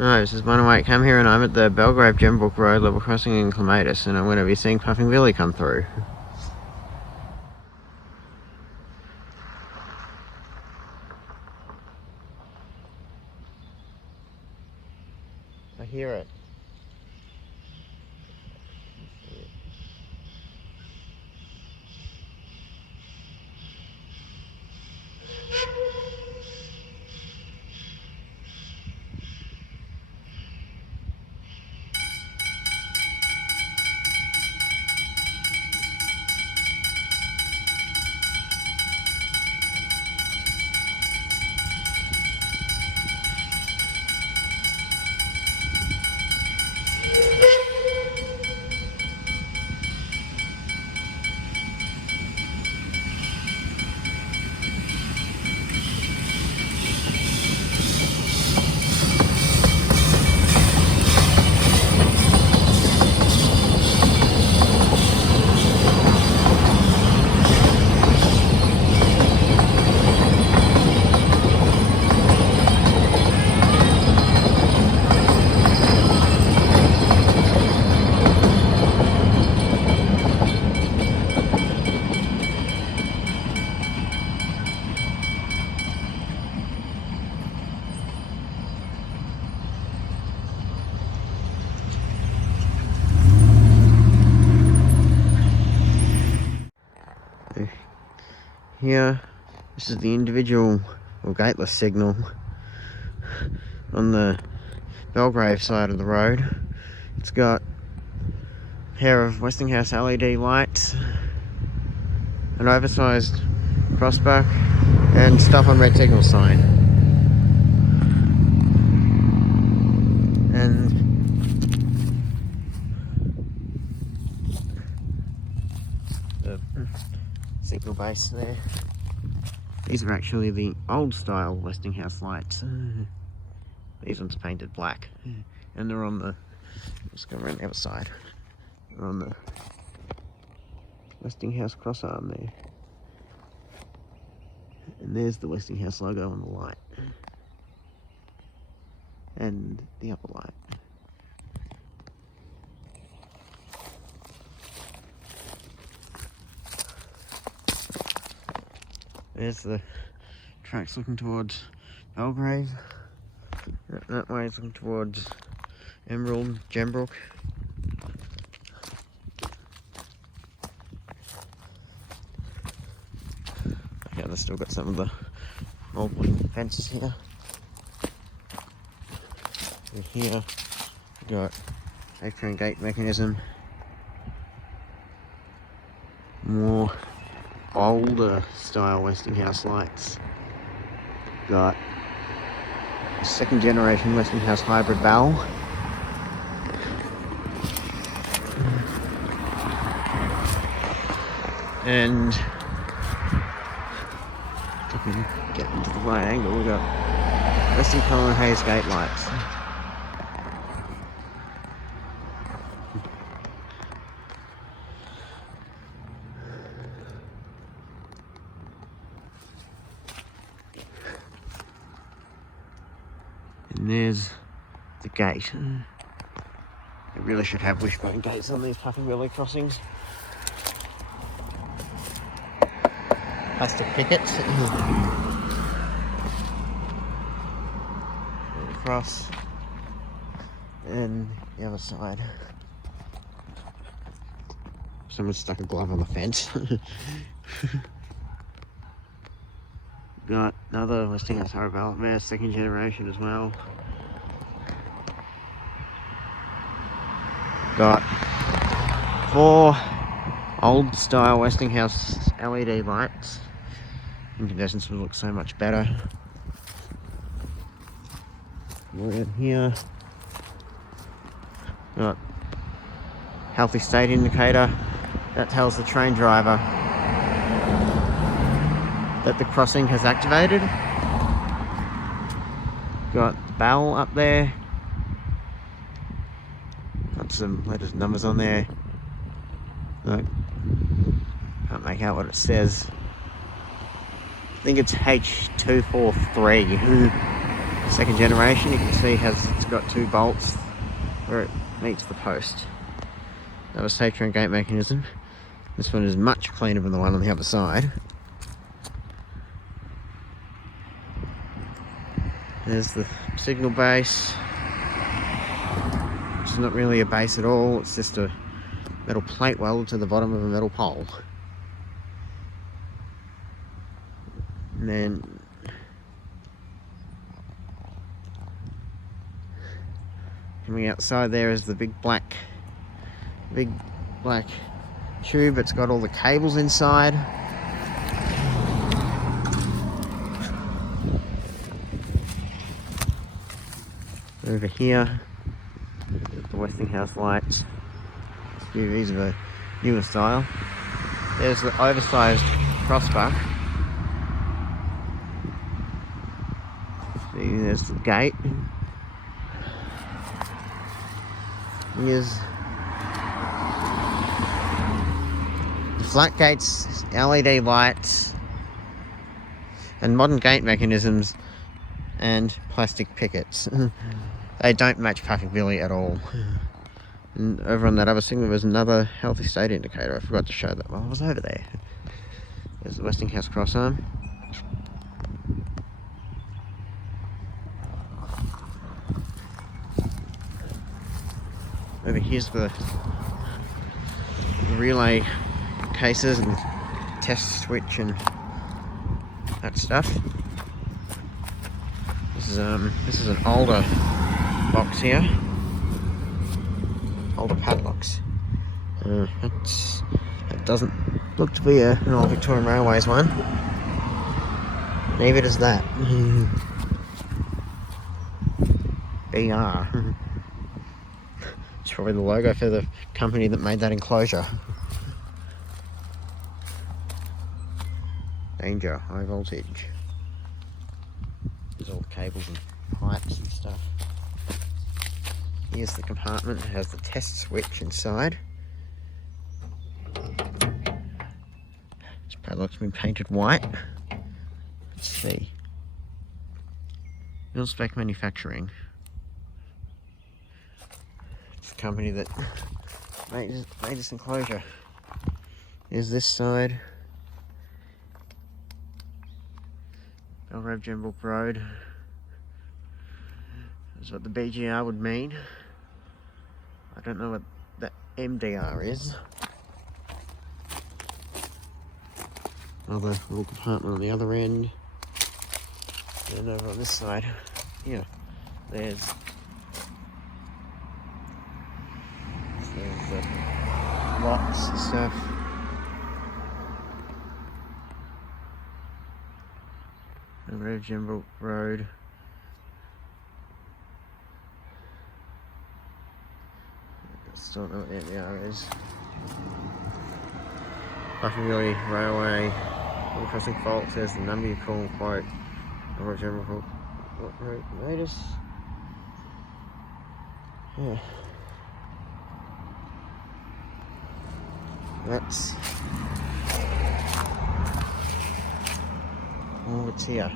Alright, this is 108 Cam here, and I'm at the Belgrave Gembrook Road level crossing in Clematis, and I'm going to be seeing Puffing Billy come through. I hear it. Here, this is the individual or gateless signal on the Belgrave side of the road. It's got a pair of Westinghouse LED lights, an oversized crossbuck, and stuff on red signal sign. And the signal base there. These are actually the old style Westinghouse lights. These ones are painted black, and they're on the, let's go around the other side. They're on the Westinghouse crossarm there. And there's the Westinghouse logo on the light. And the upper light. There's the tracks looking towards Belgrave. That way is looking towards Gembrook. Okay, they've still got some of the old wooden fences here. And here we've got Safetran gate mechanism. More older style Westinghouse lights. Got a second generation Westinghouse hybrid valve. And if I can get into the right angle, we've got Western Cullen Hayes gate lights. And there's the gate. They really should have wishbone gates on these Puffing Billy crossings. Plastic pickets. Across. And the other side. Someone stuck a glove on the fence. Got another Westinghouse hybrid valve, second generation as well. Got 4 old style Westinghouse LED lights. Incandescence will look so much better. We're in here. Got healthy state indicator that tells the train driver that the crossing has activated. Got the bell up there. Got some letters and numbers on there. Look, can't make out what it says. I think it's H243. Second generation, you can see it's got 2 bolts where it meets the post. That was Safetran gate mechanism. This one is much cleaner than the one on the other side. There's the signal base. It's not really a base at all, it's just a metal plate welded to the bottom of a metal pole. And then coming outside there is the big black tube. It's got all the cables inside. Over here, the Westinghouse lights. These are a newer style. There's the oversized crossbuck. See, there's the gate. Here's the flat gates, LED lights, and modern gate mechanisms, and plastic pickets. They don't match Puffy Billy at all. And over on that other thing there was another healthy state indicator. I forgot to show that while I was over there. There's the Westinghouse crossarm. Over here's the relay cases and test switch and that stuff. This is an older box here. Older padlocks. That doesn't look to be an old Victorian Railways one. Neither does that. BR. It's probably the logo for the company that made that enclosure. Danger, high voltage. There's all the cables and pipes and stuff. Here's the compartment. It has the test switch inside. This padlock's been painted white. Let's see. Mil Spec Manufacturing. It's the company that made this enclosure. Here's this side. Belgrave Gembrook Road. That's what the BGR would mean. I don't know what the MDR is. Another little compartment on the other end. And over on this side, here, there's the locks and stuff. Belgrave Gembrook Road. Still don't know what the MDR is. Puffy Billy Railway. All crossing fault says the number you call and quote. Belgrave Gembrook Road notice. Yeah. That's all that's here.